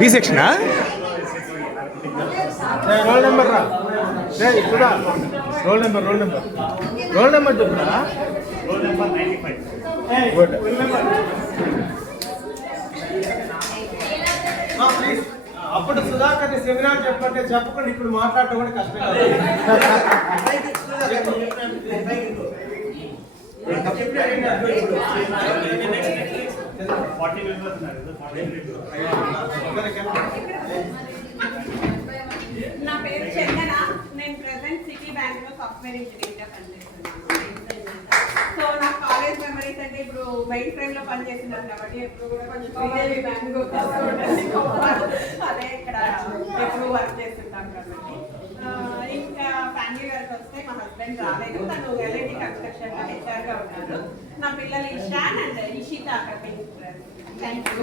బి సెక్షనా? Roll number రా చూడా. రోల్ నెంబర్ చెప్పురా. Roll number 95. గుడ్. అప్పుడు సుధాకర్ సెమినార్ చెప్పంటే చెప్పకుండా ఇప్పుడు మాట్లాడటం కూడా కష్టం. నా పేరు చందన. నేను ప్రెసెంట్ సిటీ బ్యాంక్ లో సాఫ్ట్వేర్ ఇంజనీర్ గా పనిచేస్తున్నాను. సో నా కాలేజ్ మెమరీస్ అంటే ఇప్పుడు మెయిన్ ఫ్రేమ్ లో పనిచేస్తున్నాను కాబట్టి ఎప్పుడు కూడా కొంచెం శ్రీదేవి బ్యాంక్ అదే ఇక్కడ ఎప్పుడు వర్క్ చేస్తుంటాం కాబట్టి. ఇంకా ఫ్యామిలీ వర్క్ వస్తే మా హస్బెండ్ రాలేదు. తను ఎల్ఐడి కన్స్ట్రక్షన్ లో హెచ్ఆర్ గా ఉన్నారు. నా పిల్లలు ఇషాన్ అండ్ ఇషిత అక్కడ పెంచుతారు. Thank you.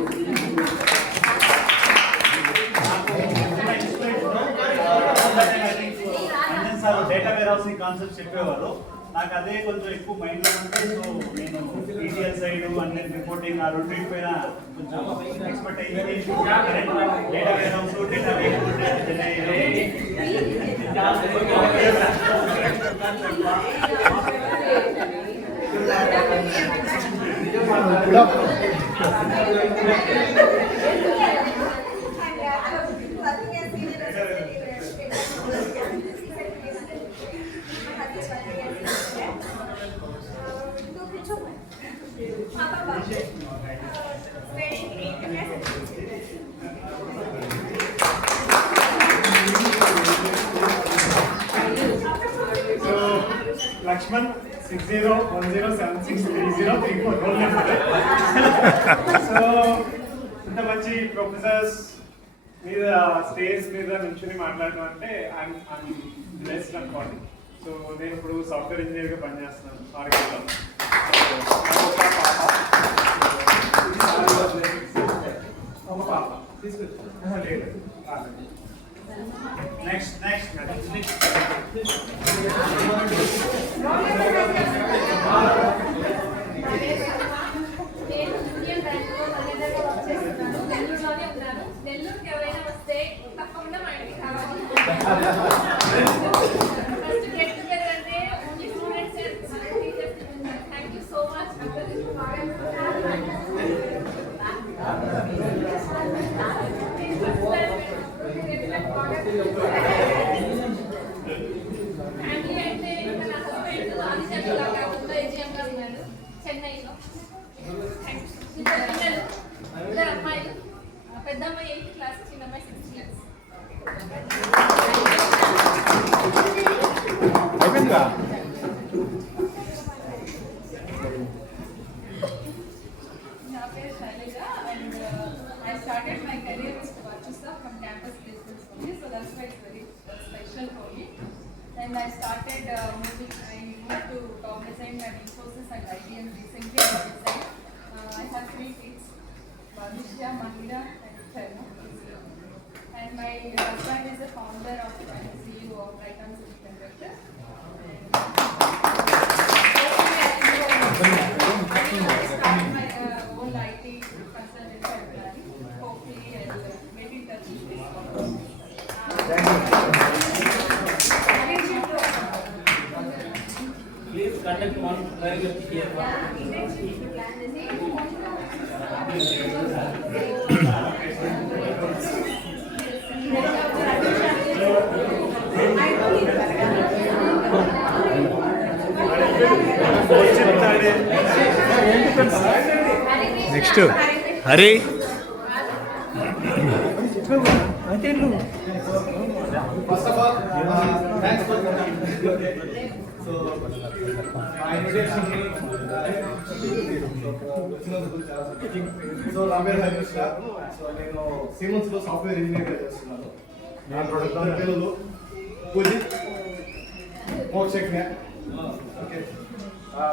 Data warehousing concept చెప్పేవారు. నాకు అదే కొంచెం ఎక్కువ మైండ్లో ఉంటే, సో నేను ఈటీఎల్ సైడ్ అండ్ రిపోర్టింగ్ ఆ రెండు పైన కొంచెం ఎక్స్పర్ట్ అయింది. Data warehouse, data Lakshman 6010763034 roll number. So ఇంత మంచి ప్రొఫెసర్స్ మీద స్టేజ్ మీద నుంచుని మాట్లాడడం అంటే ఐఎమ్ బ్లెస్డ్ అనుకోండి. సో నేను ఇప్పుడు సాఫ్ట్వేర్ ఇంజనీర్గా పనిచేస్తున్నాను ఆర్కిలో. ఒక పాప తీసుకొచ్చాను. లేదు నెక్స్ట్ నెల్లూరుకి ఎవరైనా వస్తే తప్పకుండా మా ఇంటికి కావాలి. ఫస్ట్ గెట్ టుగెదర్ అంటే only students and teachers. Thank you so much. Family అంటే ఇంకా నా హస్బెండ్ ఆదిత్యగా కాకుండా ఏజీఎం గారు ఉన్నారు చెన్నైలో. ఇద్దరు అమ్మాయిలు, పెద్ద అమ్మాయి 8th క్లాస్, చిన్న అమ్మాయి 6th క్లాస్. అయిపోయిందా? నా పేరు Shailaja and I started my career with Vachisa from campus placement only, so that's why it's very special for me. Then I started moved to Cognizant and Infosys and IBM recently. I have 3 kids, Bhavishya, Mahira and Thermo. And my husband is the founder of and CEO of Brighton Semiconductor. I started my own IT consultancy. Hopefully I'll get in touch with this. Please conduct one private here. Next Hari. First of all, thanks for coming. So, my invitation so నా పేరు హరీష్ గారు. సో నేను సిమెన్స్లో సాఫ్ట్వేర్ ఇంజనీర్గా చేస్తున్నాను. నా product పేరు Poojith Mokshagna. Okay,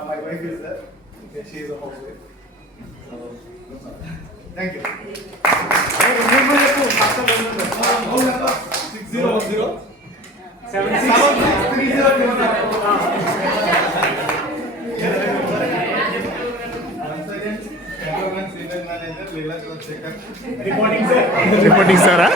my wife is there. Okay, she is a housewife. So thank you. 6010 7730. Reporting sir. Reporting సారా?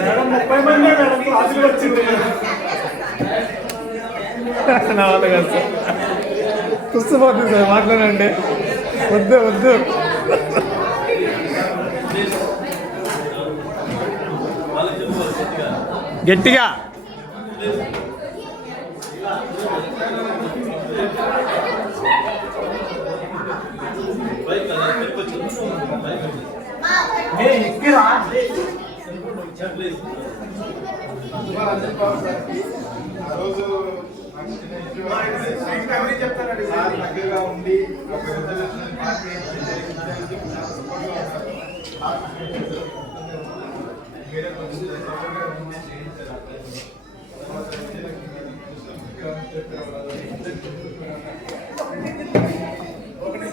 మేడం 30 మంది మేడం క్లాసులు వచ్చింది. నా వల్ల కాదు సార్, కుస్తుపోతుంది సార్, మాట్లాడండి. వద్దు వద్దు. గట్టిగా ఆ రోజు నాకు చిన్న ఇష్యూ చెప్తానండి సార్ దగ్గరగా ఉండి ఒక రిజర్వేషన్ పార్టీ సపోర్ట్గా ఉంటారు. మీరే కొంచెం సపోర్ట్గా ఉండి చేయించారు. ఒకటి